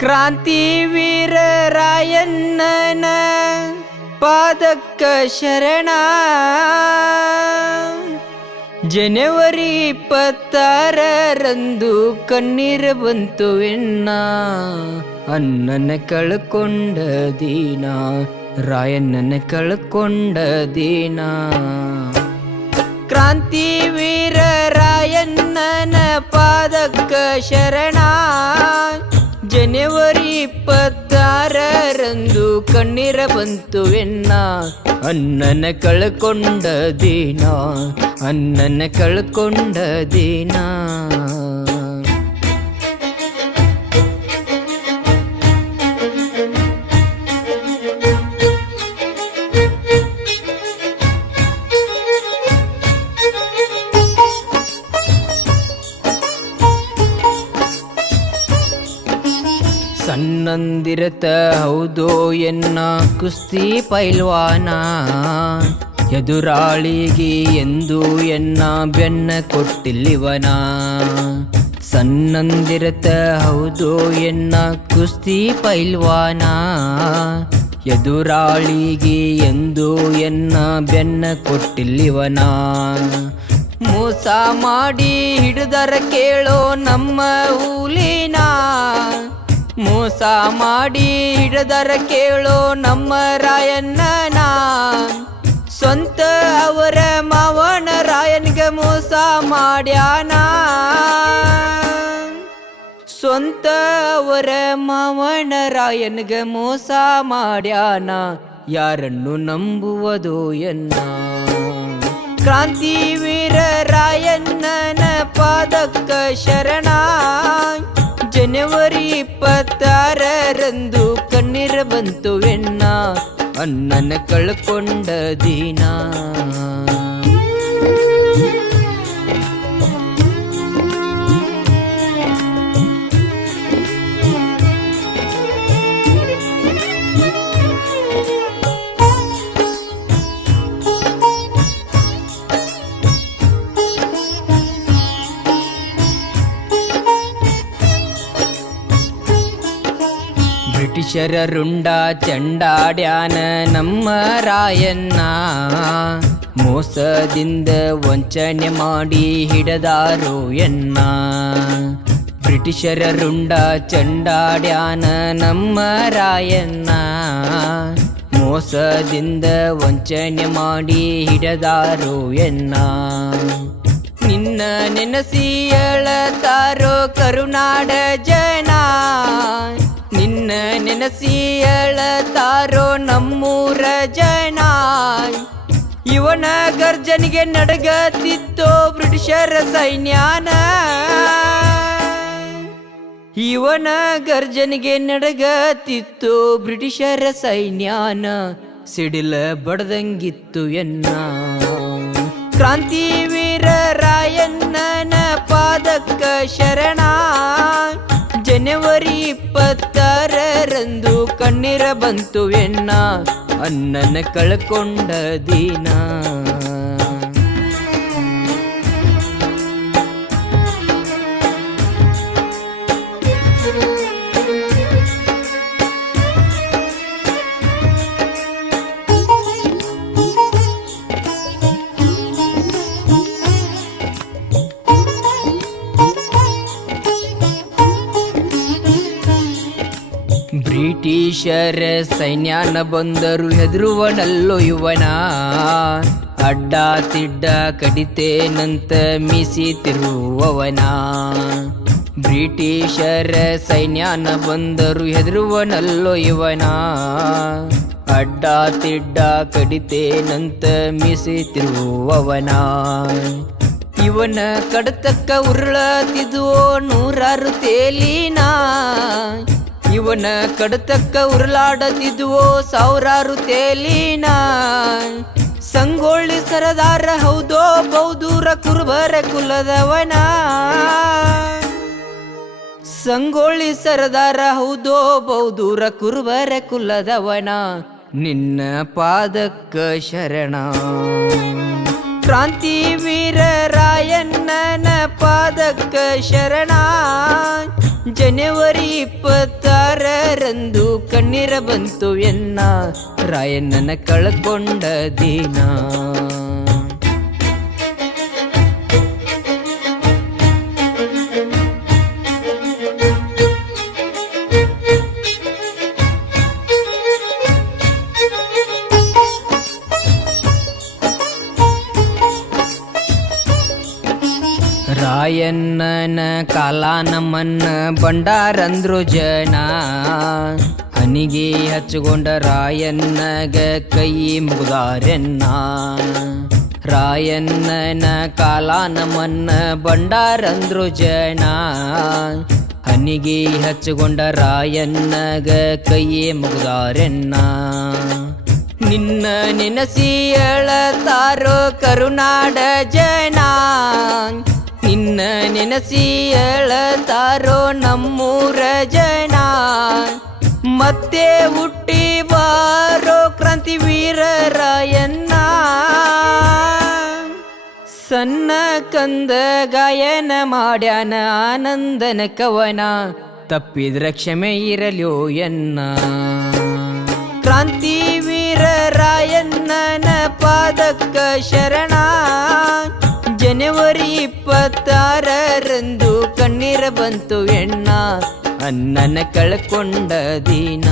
ಕ್ರಾಂತಿವೀರ ರಾಯಣ್ಣನ ಪಾದಕ್ಕ ಶರಣ. ಜನವರಿ 26ರಂದು ಕಣ್ಣೀರು ಬಂತು ಎನ್ನ, ಅಣ್ಣನ ಕಳ್ಕೊಂಡ ದಿನ, ರಾಯಣ್ಣನ ಕಳ್ಕೊಂಡ ದಿನ. ಕ್ರಾಂತಿವೀರ ರಾಯಣ್ಣನ ಪಾದಕ್ಕ ಶರಣ. ಜನವರಿ 26ರಂದು ಕಣ್ಣೀರ ಬಂತು ಎನ್ನ, ಅಣ್ಣನ ಕಳ್ಕೊಂಡ ದಿನ, ಅಣ್ಣನ ಕಳ್ಕೊಂಡ ದಿನ. ಸಣ್ಣಂದಿರತ ಹೌದೋ ಎನ್ನ ಕುಸ್ತಿ ಪೈಲ್ವಾನ, ಎದುರಾಳಿಗೆ ಎಂದು ಎನ್ನ ಬೆನ್ನ ಕೊಟ್ಟಿಲ್ಲಿವನ. ಸಣ್ಣಂದಿರತ ಹೌದೋ ಎನ್ನ ಕುಸ್ತಿ ಪೈಲ್ವಾನ, ಎದುರಾಳಿಗೆ ಎಂದು ಎನ್ನ ಬೆನ್ನ ಕೊಟ್ಟಿಲ್ಲಿವನ. ಮೋಸ ಮಾಡಿ ಹಿಡಿದರ ಕೇಳೋ ನಮ್ಮ ಹುಲಿನ, ಮೋಸ ಮಾಡಿ ಹಿಡಿದರ ಕೇಳೋ ನಮ್ಮ ರಾಯಣ್ಣನ. ಸ್ವಂತ ಅವರ ಮಾವನ ರಾಯನ್ಗೆ ಮೋಸ ಮಾಡ್ಯಾನ, ಸ್ವಂತ ಅವರ ಮಾವನ ರಾಯನ್ಗೆ ಮೋಸ ಮಾಡ್ಯಾನ. ಯಾರನ್ನು ನಂಬುವುದು ಎನ್ನ. ಕ್ರಾಂತಿವೀರ ರಾಯಣ್ಣನ ಪಾದಕ್ಕ ಶರಣ. ಜನವರಿ 26ರಂದು ಕಣ್ಣೀರ ಬಂತು ಎನ್ನ, ಅಣ್ಣನ ಕಳ್ಕೊಂಡ ದಿನ. ಬ್ರಿಟಿಷರ ರುಂಡ ಚಂಡಾಡ್ಯಾನ ನಮ್ಮ ರಾಯಣ್ಣ, ಮೋಸದಿಂದ ವಂಚನೆ ಮಾಡಿ ಹಿಡದಾರೋ ಎನ್ನ. ಬ್ರಿಟಿಷರ ರುಂಡ ಚಂಡಾಡ್ಯಾನ ನಮ್ಮ ರಾಯಣ್ಣ, ಮೋಸದಿಂದ ವಂಚನೆ ಮಾಡಿ ಹಿಡದಾರೋ ಎನ್ನ. ನಿನ್ನ ನೆನಸಿ ಅಳತಾರೋ ಕರುನಾಡ ಜನ, ನಿನ್ನ ನೆನಸಿ ಅಳತಾರೋ ನಮ್ಮೂರ ಜನ. ಇವನ ಗರ್ಜನಿಗೆ ನಡಗತ್ತಿತ್ತೋ ಬ್ರಿಟಿಷರ ಸೈನ್ಯಾನ, ಇವನ ಗರ್ಜನಿಗೆ ನಡಗತ್ತಿತ್ತೋ ಬ್ರಿಟಿಷರ ಸೈನ್ಯಾನ. ಸಿಡಿಲ ಬಡ್ದಂಗಿತ್ತು ಎನ್ನ. ಕ್ರಾಂತಿವೀರ ರಾಯಣ್ಣನ ಪಾದಕ್ಕ ಶರಣ. ಜನವರಿ 26ರಂದು ಕಣ್ಣೀರ ಬಂತು ಎನ್ನ, ಅಣ್ಣನ ಕಳ್ಕೊಂಡ ದಿನ. ಬ್ರಿಟಿಷರ ಸೈನ್ಯಾನ ಬಂದರು ಹೆದರುವನಲ್ಲೋ ಇವನ, ಅಡ್ಡ ತಿಡ್ಡ ಕಡಿತೇನಂತ ಮೀಸಿ ತಿರುವವನ. ಬ್ರಿಟಿಷರ ಸೈನ್ಯಾನ ಬಂದರು ಹೆದರುವನಲ್ಲೋ ಇವನ, ಅಡ್ಡ ತಿಡ್ಡ ಕಡಿತೇನಂತ ಮೀಸಿ ತಿರುವವನ. ಇವನ ಕಡತಕ್ಕ ಉರುಳತಿದ್ವೋ 100 ತೇಲಿನ, ಇವನ ಕಡತಕ್ಕ ಉರುಳಾಡತಿದ್ವೋ 1000 ತೇಲಿನ. ಸಂಗೊಳ್ಳಿ ಸರದಾರ ಹೌದೋ ಬೌದೂರ ಕುರುಬರ ಕುಲದವನ, ಸಂಗೊಳ್ಳಿ ಸರದಾರ ಹೌದೋ ಬೌದೂರ ಕುರುಬರ ಕುಲದವನ. ನಿನ್ನ ಪಾದಕ್ಕ ಶರಣ. ಕ್ರಾಂತಿವೀರ ರಾಯಣ್ಣನ ಪಾದಕ್ಕ ಶರಣ. ಜನವರಿ 26ರಂದು ಕಣ್ಣೀರ ಬಂತು ಎನ್ನ ರಾಯಣ್ಣನ ಕಳ್ಕೊಂಡ ದಿನ. ರಾಯಣ್ಣನ ಕಾಲ ನಮ್ಮನ್ನ ಬಂಡಾರಂದ್ರು ಜನ, ಹನಿಗೆ ಹಚ್ಚಿಕೊಂಡ ರಾಯಣ್ಣಗ ಕೈ ಮುಗ್ದಾರೆನ್ನ. ರಾಯಣ್ಣನ ಕಾಲ ನಮ್ಮನ್ನ ಬಂಡಾರಂದ್ರು ಜನ, ಹನಿಗೆ ಹಚ್ಚಿಕೊಂಡ ರಾಯಣ್ಣಗ ಕೈ ಮುಗ್ದಾರೆನ್ನ. ನಿನ್ನ ನೆನಸಿ ಅಳತಾರೋ ಕರುನಾಡ ಜನ, ನಿನ್ನ ನೆನಸಿ ಅಳತಾರೋ ನಮ್ಮೂರ ಜನ. ಮತ್ತೆ ಹುಟ್ಟಿ ಬಾರೋ ಕ್ರಾಂತಿವೀರ ರಾಯಣ್ಣ. ಸಣ್ಣ ಕಂದ ಗಾಯನ ಮಾಡ್ಯಾನ ಆನಂದನ ಕವನ, ತಪ್ಪಿದ್ರ ಕ್ಷಮೆ ಇರಲ್ಯೋ ಎನ್ನ. ಕ್ರಾಂತಿವೀರ ರಾಯಣ್ಣನ ಪಾದಕ್ಕ ಶರಣ. ಜನವರಿ 26ರಂದು ಕಣ್ಣೀರ ಬಂತು ಎಣ್ಣ, ಅಣ್ಣನ ಕಳ್ಕೊಂಡ ದಿನ.